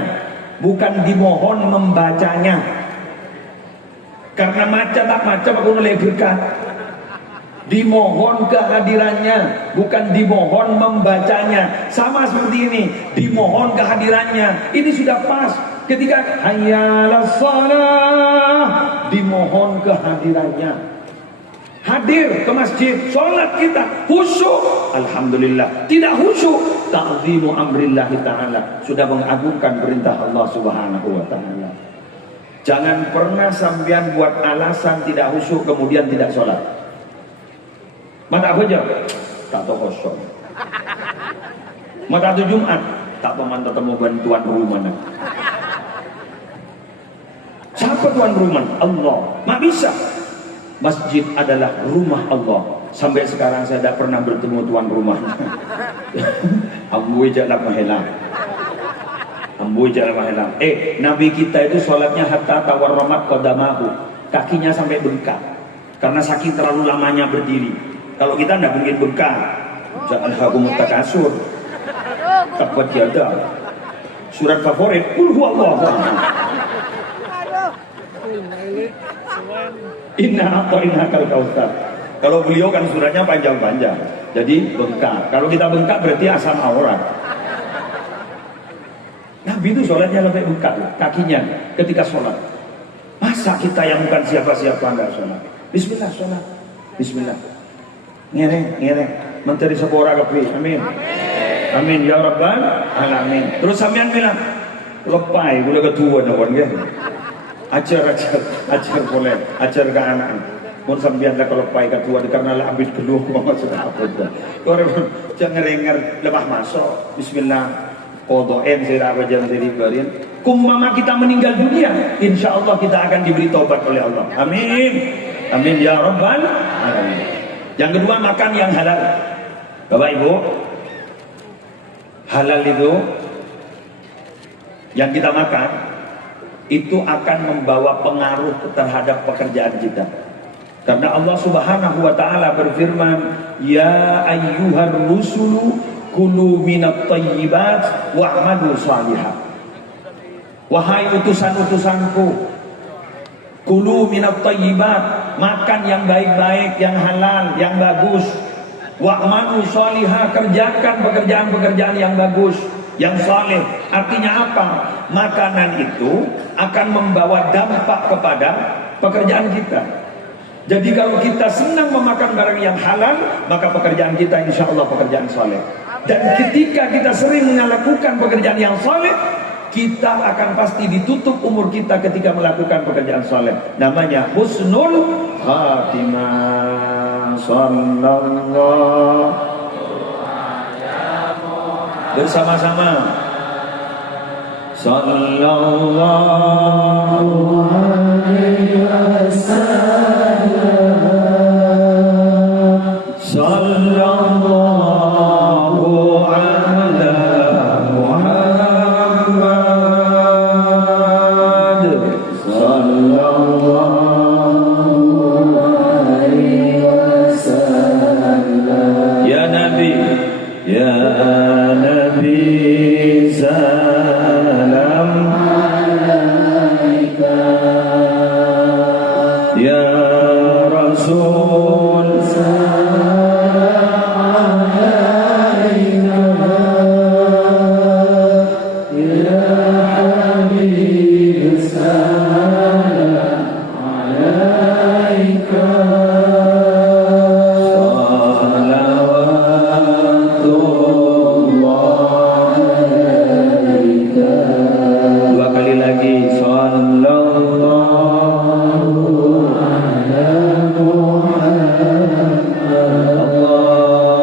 bukan dimohon membacanya. Karena maca tak maca aku nilai berkat. Dimohon kehadirannya, bukan dimohon membacanya. Sama seperti ini, dimohon kehadirannya. Ini sudah pas. Ketika hayyalas shalah, dimohon kehadirannya. hadir ke masjid, sholat kita khusyuk, alhamdulillah. Tidak khusyuk, ta'zimu amrillahi ta'ala, sudah mengagungkan perintah Allah subhanahu wa ta'ala. Jangan pernah sampean buat alasan tidak khusyuk kemudian tidak sholat. Mata apa aja? Tak tahu khusyuk. Mata itu Jumat, tak pemantau temu bantuan rumah. Siapa tuan rumah? Allah. Mak bisa. Masjid adalah rumah Allah. Sampai sekarang saya tidak pernah bertemu tuan rumah. Amboi jalan mahelang. Amboi jalan mahelang. Nabi kita itu sholatnya hatta tawarramat qadamahu. Kakinya sampai bengkak. Karena saking terlalu lamanya berdiri. Kalau kita tidak mungkin bengkak. Jangan hakumut takasur. Takut jaga. Surat favorit. Qul huwallahu ahad. Inna a'tainakal kautsar. Kalau beliau kan suratnya panjang-panjang, jadi bengkak. Kalau kita bengkak berarti asam aurat. Nabi itu sholatnya lebih bengkak, kakinya ketika sholat. Masa kita yang bukan siapa-siapa nggak sholat? Bismillah sholat. Bismillah. Ngereng. Menteri sepora kepi. Amin. Amin ya rabbal alamin. Terus sampean bilang, lepai, boleh ketua nawan kan? Ajar boleh, ajar ke anak. Mun sampean dah kalau pai ketua karena lah abid keluar maksud apa itu. Orang jangan renger lepas masuk. Bismillah. Kodoen saya apa jam saya dibarin. Mama kita meninggal dunia, insya Allah kita akan diberi taubat oleh Allah. Amin. Amin ya rabbal alamin. Yang kedua, makan yang halal. Bapak Ibu, halal itu yang kita makan itu akan membawa pengaruh terhadap pekerjaan kita. Karena Allah Subhanahu wa taala berfirman, "Ya ayyuhar rusulu kulu minat thayyibat wa'malu shalihan." Wahai utusan-utusanku, kulu minat thayyibat, makan yang baik-baik, yang halal, yang bagus. Wa'malu shalihan, kerjakan pekerjaan-pekerjaan yang bagus, yang saleh. Artinya apa? Makanan itu akan membawa dampak kepada pekerjaan kita. Jadi kalau kita senang memakan barang yang halal, maka pekerjaan kita insya Allah pekerjaan saleh. Dan ketika kita sering melakukan pekerjaan yang saleh, kita akan pasti ditutup umur kita ketika melakukan pekerjaan saleh. Namanya husnul khatimah. Sallallahu bersama-sama. Sallallahu alaihi wasallam. Sallallahu ala Muhammad. Sallallahu alaihi wasallam. Ya Nabi, ya Nabi, salam alaika. Ya Rasul, salam alaika. Ya Habib, salam alaika. Dua kali lagi. Sallallahu ala Muhammad.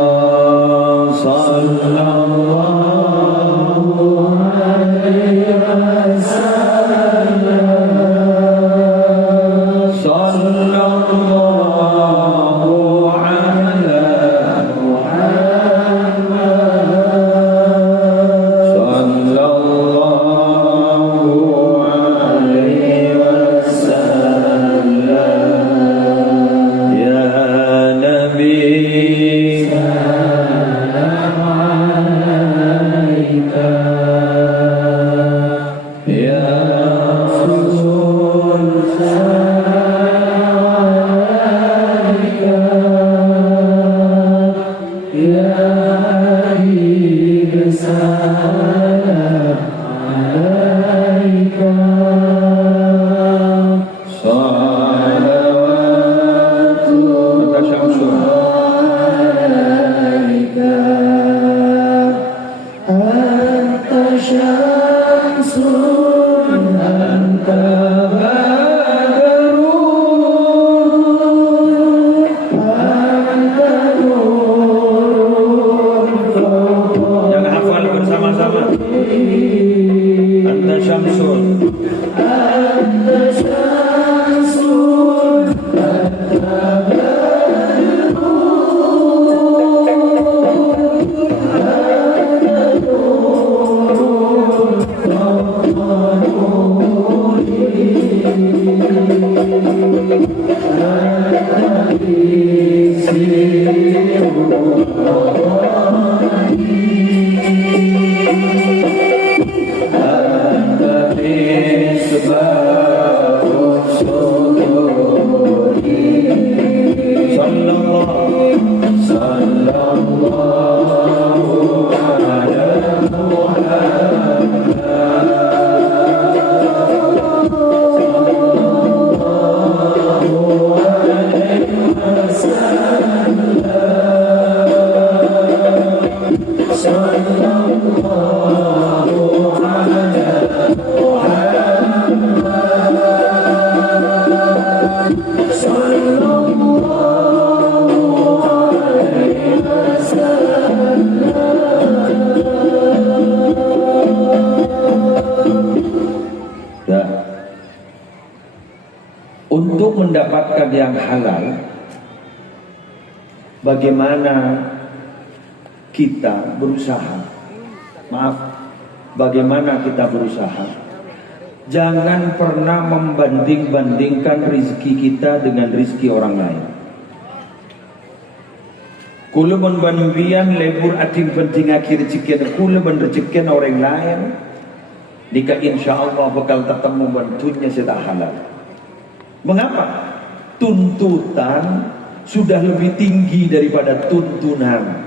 Allah sallallahu alaihi wasallam. Sallallahu ala Muhammad. Sallallahu alaihi wasallam. Ya Nabi, salam alaika. Ya Rasul, salam alaika. Ya Habib, salam alaika. Salawatullah. Untuk mendapatkan yang halal, bagaimana kita berusaha? Maaf, bagaimana kita berusaha? Jangan pernah membanding-bandingkan rizki kita dengan rizki orang lain. Kula membandingkan lebur ating penting akhir rezekian kula menrezekian orang lain, jika insya Allah bakal ketemu bantunya sedah halal. Mengapa? Tuntutan sudah lebih tinggi daripada tuntunan.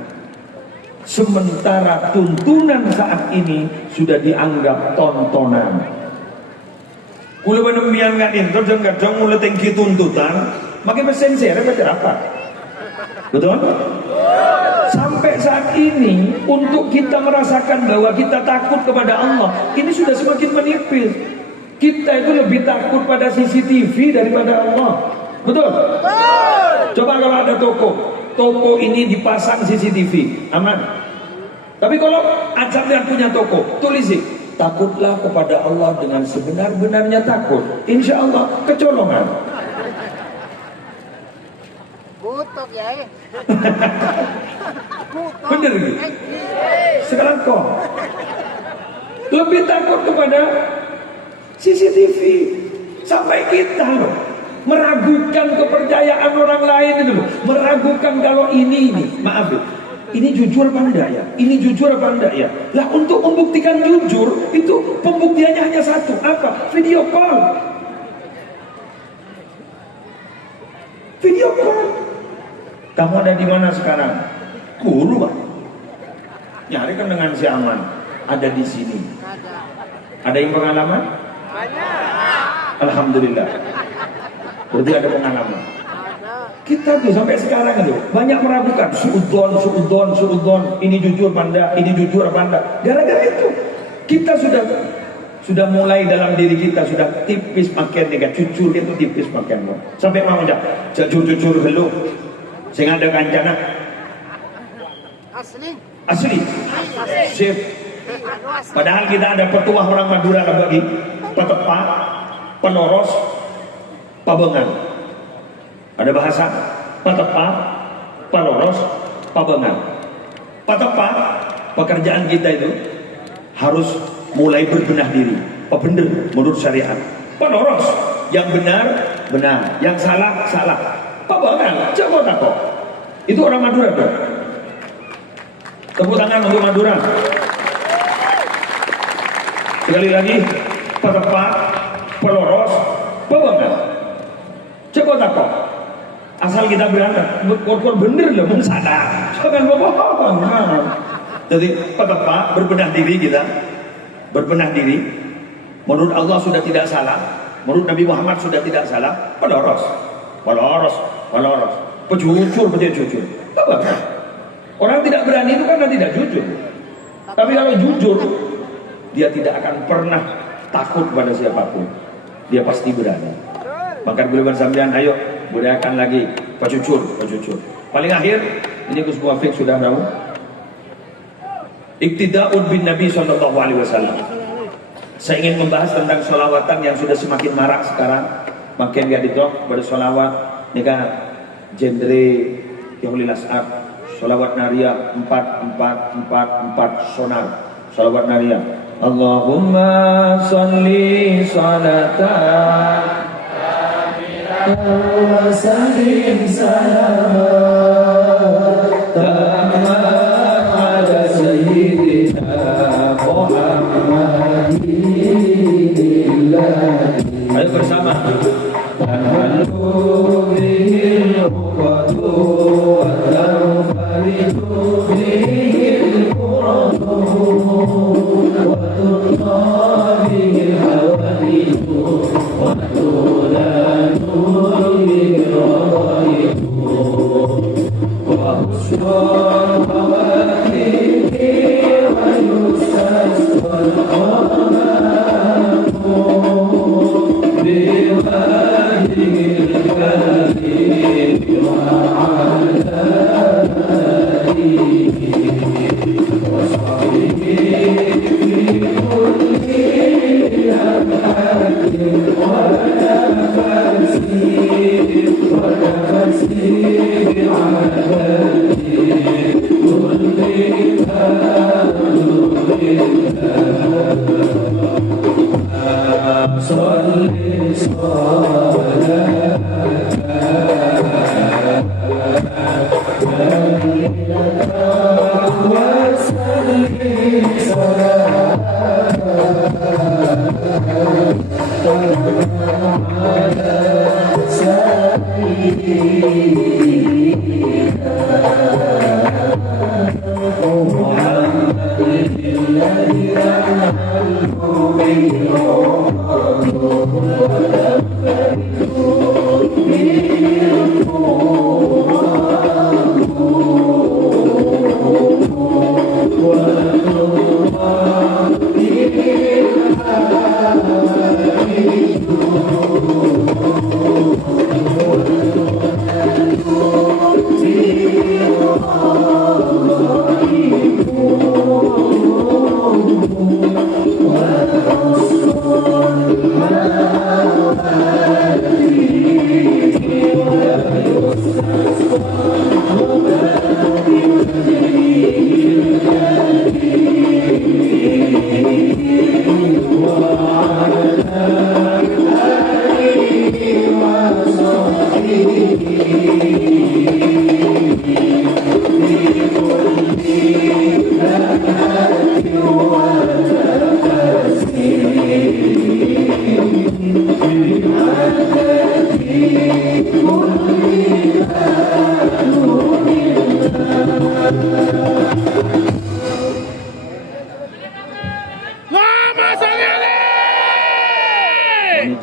Sementara tuntunan saat ini sudah dianggap tontonan. Kula benembian nggak itu kadang mulai tinggi tuntutan, makin bersenser apa? Betul? Sampai saat ini untuk kita merasakan bahwa kita takut kepada Allah, ini sudah semakin menipis. Kita itu lebih takut pada CCTV daripada Allah. Betul? Coba kalau ada toko ini dipasang CCTV, aman. Tapi kalau acap yang punya toko, tulis takutlah kepada Allah dengan sebenar-benarnya takut. Insya Allah kecolongan. Butuh ya. Bener gitu. Sekarang kok lebih takut kepada CCTV sampai kita loh meragukan kepercayaan orang lain itu loh, meragukan kalau ini maaf ya, ini jujur apa enggak ya, ini jujur apa enggak ya. Lah untuk membuktikan jujur itu pembuktiannya hanya satu, apa? Video call. Video call. Kamu ada di mana sekarang? Buru Pak. Nyari kan dengan si Aman. Ada di sini. Ada yang pengalaman? Banyak. Alhamdulillah. Berarti ada pengalaman. Kita tuh sampai sekarang itu banyak meragukan suudon. Ini jujur panda, ini jujur panda. Gara-gara itu kita sudah mulai dalam diri kita sudah tipis makin dengan jujur itu tipis makin. Sampai mau jujur belum. Sing ada kancana. Asli. Sip. Padahal kita ada petuah orang Madura bagi petepa, peloros, pabengan. Ada bahasa petepa, peloros, pabengan. Petepa, pekerjaan kita itu harus mulai berbenah diri. Benar menurut syariat. Peloros, yang benar, yang salah. Pabengan, coba takut. Itu orang Madura tuh. Tepuk tangan untuk Madura. Sekali lagi, petepa, peloros, pabengan. Coba takut. Asal kita berangkat, bener loh, sadar. Jangan bohong. Jadi petepa berbenah diri kita, berbenah diri. Menurut Allah sudah tidak salah, menurut Nabi Muhammad sudah tidak salah. Peloros. Jujur. Orang tidak berani itu karena tidak jujur. Tapi kalau jujur, dia tidak akan pernah takut pada siapapun. Dia pasti berani. Maka beliau bersambian, ayo budayakan lagi pajujur. Paling akhir, ini Gus Muafiq sudah tahu. Iktida'un bin Nabi SAW. Saya ingin membahas tentang sholawatan yang sudah semakin marak sekarang. Makin gak ditok pada sholawat. Ini kan genre Yahulil As'ab. Sholawat Naria 4 sonar. Sholawat Naria. Allahumma salli salatan وسلم سلاما تاما على سيدنا محمد ayo bersama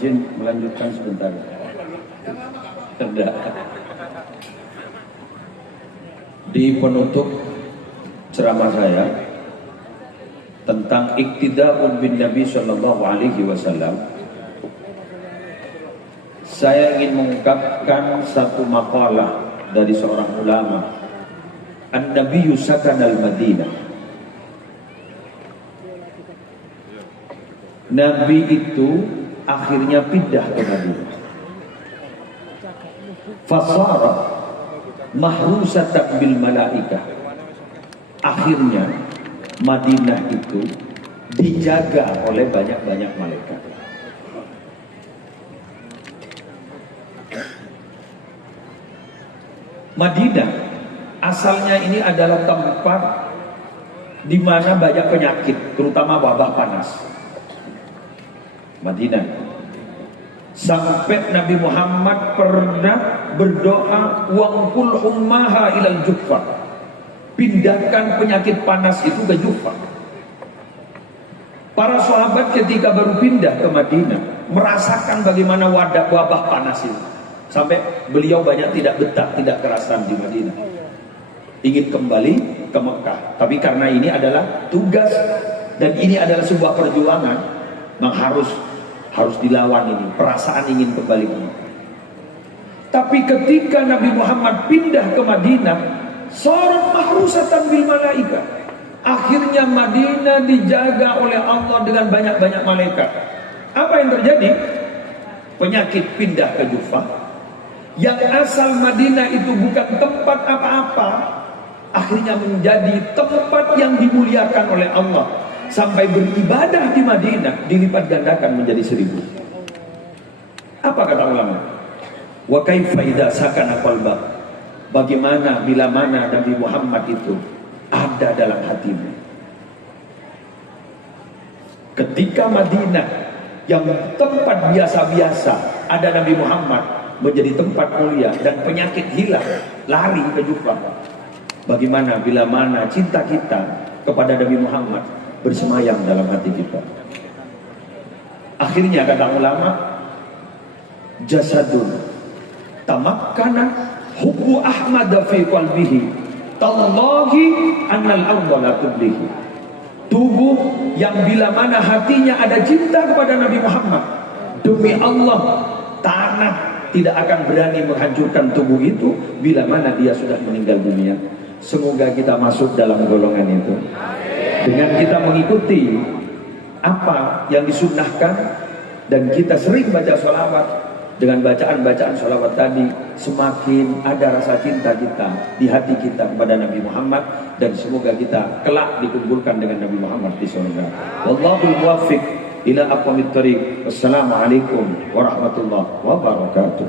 izin melanjutkan sebentar. Di penutup ceramah saya tentang iktida'un bin Nabi sallallahu alaihi wasallam, saya ingin mengungkapkan satu makalah dari seorang ulama. An-Nabiyyu sakana al-Madinah. Nabi itu akhirnya pindah ke Madinah. Fasara mahrusatan bil malaikah. Akhirnya Madinah itu dijaga oleh banyak-banyak malaikat. Madinah asalnya ini adalah tempat di mana banyak penyakit, terutama wabah panas. Madinah. Sampai Nabi Muhammad pernah berdoa wangkul ummaha ilal Juffah. Pindahkan penyakit panas itu ke Juffah. Para sahabat ketika baru pindah ke Madinah merasakan bagaimana wabah panas itu. Sampai beliau banyak tidak betah, tidak kerasan di Madinah. Ingin kembali ke Mekah. Tapi karena ini adalah tugas dan ini adalah sebuah perjuangan, maka harus dilawan ini, perasaan ingin kembali ke Mekah. Tapi ketika Nabi Muhammad pindah ke Madinah, sorot mahrusatan bil malaika. Akhirnya Madinah dijaga oleh Allah dengan banyak-banyak malaikat. Apa yang terjadi? Penyakit pindah ke Juffah. Yang asal Madinah itu bukan tempat apa-apa, akhirnya menjadi tempat yang dimuliakan oleh Allah. Sampai beribadah di Madinah dilipat gandakan menjadi 1000. Apa kata ulama? Wa kaifa idza sakana qalbak? Bagaimana bila mana Nabi Muhammad itu ada dalam hatimu? Ketika Madinah yang tempat biasa-biasa ada Nabi Muhammad menjadi tempat mulia dan penyakit hilang, lari ke jumpa. Bagaimana bila mana cinta kita kepada Nabi Muhammad bersemayam dalam hati kita? Akhirnya kata ulama, jasadun tamakkana hubbu Ahmad fi qalbihi tallahi annal arda la tublihi. Tubuh yang bila mana hatinya ada cinta kepada Nabi Muhammad, demi Allah tanah tidak akan berani menghancurkan tubuh itu bila mana dia sudah meninggal dunia. Semoga kita masuk dalam golongan itu dengan kita mengikuti apa yang disunnahkan dan kita sering baca sholawat. Dengan bacaan-bacaan sholawat tadi semakin ada rasa cinta kita di hati kita kepada Nabi Muhammad, dan semoga kita kelak dikumpulkan dengan Nabi Muhammad di surga. Wallahul muwaffiq ila aqwamit thoriq. Wassalamualaikum warahmatullahi wabarakatuh.